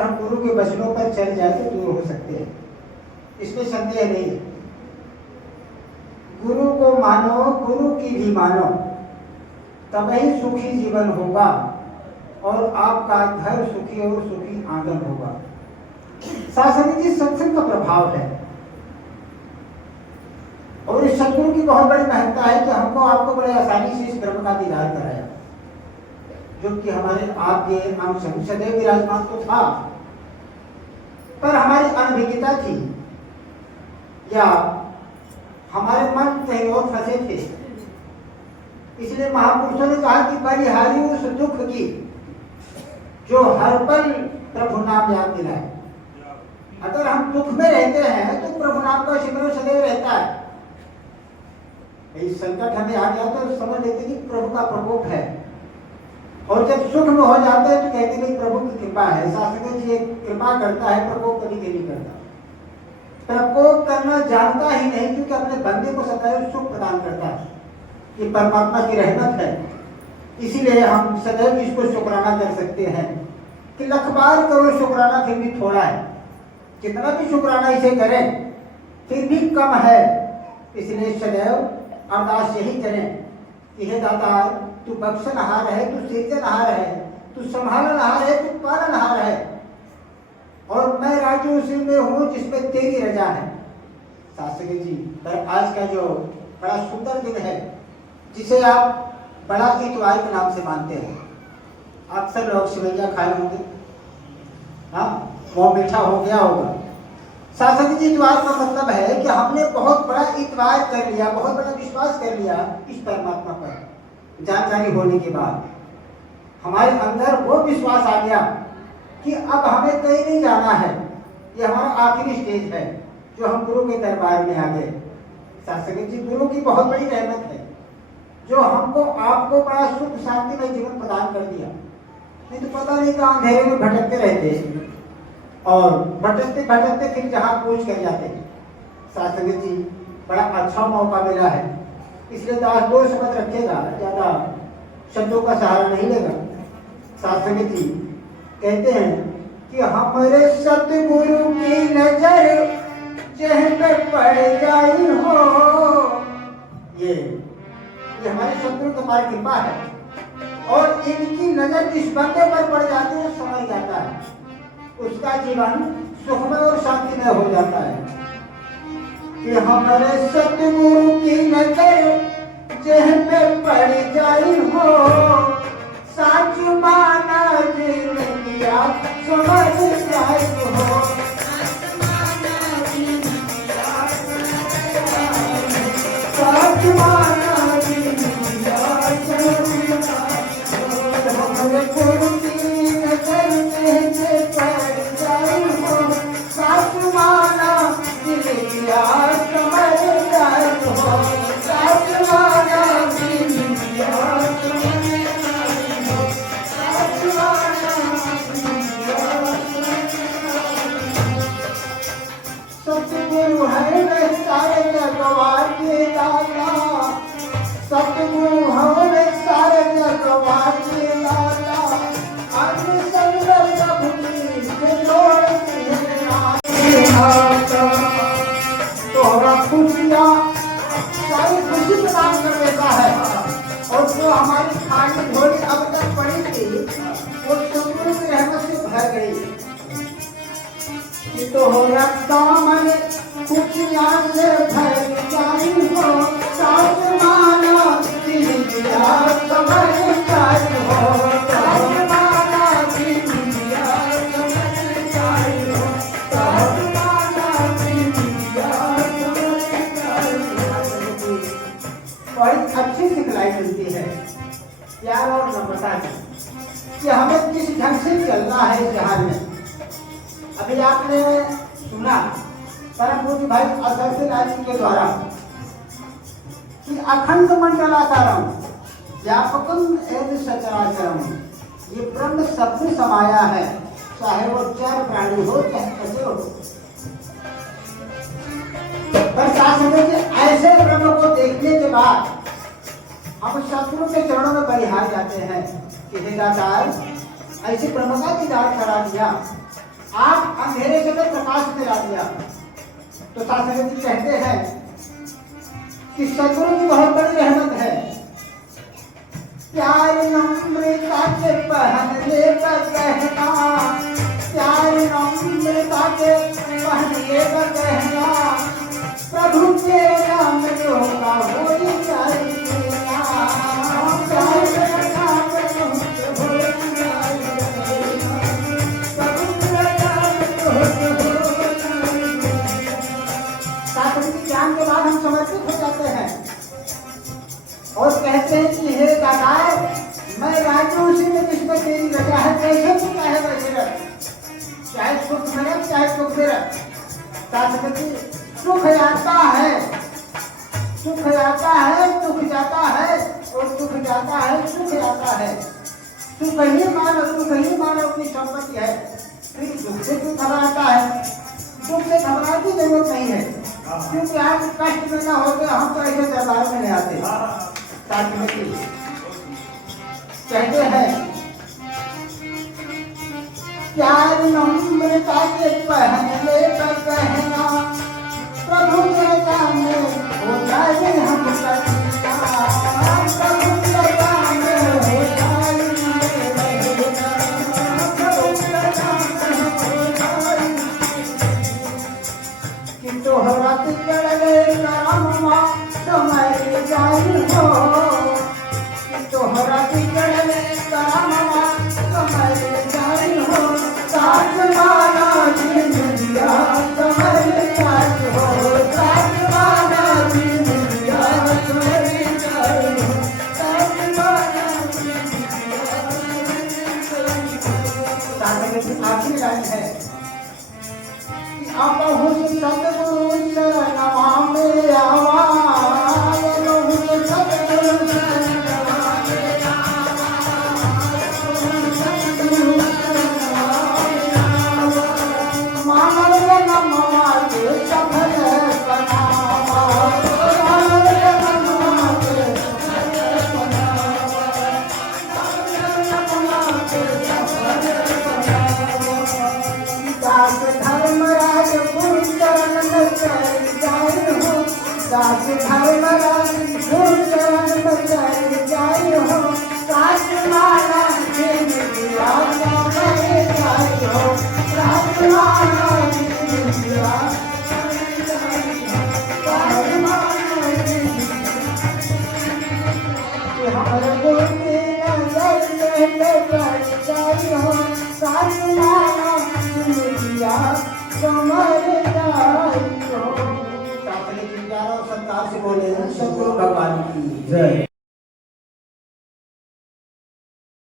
अगर हम गुरु के वचनों पर चल जाए तो दूर हो सकते हैं, इसमें संदेह नहीं है। गुरु को मानो, गुरु की भी मानो, तभी सुखी जीवन होगा और आपका घर सुखी और सुखी आंगन होगा। शास्त्री जी सत्संग का प्रभाव है और इस सदगुरु की बहुत बड़ी महत्ता है कि हमको आपको बड़े आसानी से इस ब्रह्म का दीदार कराया, जो कि हमारे आपके अंश सदैव विराजमान तो था, पर हमारी अनभिज्ञता थी या हमारे मन कहीं और फंसे थे। इसलिए महापुरुषों ने कहा कि परिहारी उस दुख की जो हर पल प्रभु नाम याद दिलाए। अगर हम दुख में रहते हैं तो प्रभु नाम का सिमरन सदैव रहता है। इस संकट हमें आ गया तो समझ लेते कि प्रभु का प्रकोप है, और जब सुख में हो जाते हैं तो कहते हैं प्रभु की कृपा है। शास्त्र जी कृपा करता है, प्रकोप कभी नहीं करता। प्रकोप करना जानता ही नहीं, क्योंकि अपने बंदे को सदैव सुख प्रदान करता है। ये परमात्मा की रहमत है। इसीलिए हम सदैव इसको शुक्राना कर सकते हैं कि लख बार करो शुक्राना फिर भी थोड़ा है। कितना भी शुक्राना इसे करें फिर भी कम है। इसलिए सदैव अरदास यही करें कि हे दाता, तू बख्शनहार है, तू सृजनहार है, तू संभालनहार है, तू पालनहार है, और मैं राजू उसी में हूँ जिसमें तेरी रजा है। शास्त्री जी पर आज का जो बड़ा सुंदर दिन है, जिसे आप बड़ा इतवार के नाम से मानते हैं। अक्सर लोग सिवैया खाए होंगे, हाँ, वो मीठा हो गया होगा। शास्त्री जी इतवार का मतलब है कि हमने बहुत बड़ा इतवार कर लिया, बहुत बड़ा विश्वास कर लिया इस परमात्मा पर। जानकारी होने के बाद हमारे अंदर वो विश्वास आ गया कि अब हमें कहीं नहीं जाना है। ये हमारा आखिरी स्टेज है जो हम गुरु के दरबार में आ गए। शास्त्री जी गुरु की बहुत बड़ी रहमत है जो हमको आपको बड़ा सुख शांति में जीवन प्रदान कर दिया। नहीं तो पता नहीं कहाँ अंधेरे में भटकते रहते और भटकते भटकते फिर जहाँ पहुँच कर जाते। शास्त्री जी बड़ा अच्छा मौका मिला है, इसलिए दास दो शब्द रखेगा, ज्यादा शब्दों का सहारा नहीं लेगा। शास्त्री जी कहते हैं कि हमारे सतगुरु की नजर जह पे पड़ जाई हो। ये हमारे सतगुरु की हमारी कृपा है, और इनकी नजर जिस बंदे पर पड़ जाती है समझ जाता है, उसका जीवन सुखमय और शांतिमय हो जाता है। कि हमारे सतगुरु की नजर जह पे पड़ जाई हो, साच माना जिंदगिया समझ जाई हो। साच माना जिंदगिया समझ जाई हो। हमारे गुरु की नजर जह पे पड़ जाई हो, साच माना जिंदगिया समझ जाई हो। साच माना जिंदगिया समझ जाई हो। साच माना जिंदगिया सतगुरु है वे सारे जगवार के दाता। सतगुरु है वे सारे जगवार के दाता। अन्य संग सब से जोड़ते तोहरा खुशियाँ सारी खुशी प्रदान कर देता है, और जो हमारी खाली झोली अब तक पड़ी थी वो सतगुरु की रहमत से भर गई। तो हो दामन खुशियाँ से भर जाई हो, साच माना जिंदगिया समझ जाई हो। साच माना जिंदगिया समझ जाई हो। साच माना जिंदगिया समझ जाई हो। बड़ी अच्छी सिखलाई मिलती है प्यार और नम्रता की, कि हमें किस ढंग से चलना है जहां में। अभी आपने सुना परम पूज्य भाई अशर सिंह जी के द्वारा कि अखंड मंडलाकारम व्यापकम एवं सचराचरम, ये ब्रह्म सब में समाया है, चाहे वो चर प्राणी हो चाहे कैसे हो। पर शास्त्र के ऐसे ब्रह्म को देखने के बाद हम सतगुरु के चरणों में बलिहार जाते हैं कि हे दातार, ऐसे ब्रह्म का दीदार करा दिया आप अंधेरे से तो प्रकाश में ला दिया। तो शास्त्री जी कहते हैं कि सदगुरु की बहुत बड़ी रहमत है। प्यार नम्रता के पहनले पर कहना, प्यार नम्रता के पहनले पर कहना, प्रभु के नाम जो का होई जाए ज्ञान के बाद हम समर्पित हो जाते हैं और कहते हैं कि हे दादा, मैं राज्य उसी में जिसमें तेरी रजा है, कैसे तू चाहे वैसे रख, चाहे सुख में रख चाहे सुख में रख। शास्त्री सुख आता है, सुख आता है, सुख जाता है, और सुख जाता है, सुख आता है। सुख ही मानो अपनी संपत्ति है। फिर दुख से क्यों घबराता है? दुख से घबराने की जरूरत नहीं है, क्योंकि आप कष्ट में ना होते हम तो ऐसे दरबार में नहीं आते। कहते हैं प्यार नम्रता के पहनले पर कहना, प्रभु के सामने हो जाए हम कन्या, प्रभु के सामने हो जाए, कि तोहरा तिकड़े रामवा समय जाई हो, कि तोहरा तिकड़े रामवा समय जाई हो, साथ माना जिंदगिया समय जाई हो, साथ माना जिंदगिया समय जाई हो, साथ माना जिंदगिया समय जाई हो। आखिरी लाइन है कि आपहु सतगुरु शरणवा में आवा, आपहु सतगुरु शरणवा में आवा, सतगुरु शरणवा में आवा, मानव नमवा के सफल बनावा, मानव नमवा के सफल बनावा, नमवा के सफल बनावा। दास धर्मराज गुरु चरण में जाई हो, दास धर्मराज गुरु चरण में जाई हो, साथ माना जिंदगिया समय जाई हो, साथ माना जिंदगिया समय जाई हो, साथ माना जिंदगिया। हमारे गुरु की नजर में पड़ जाई हो, साथ माना जिंदगिया समय जाई हो। संतान से बोले सतगुरु भगवान की जय।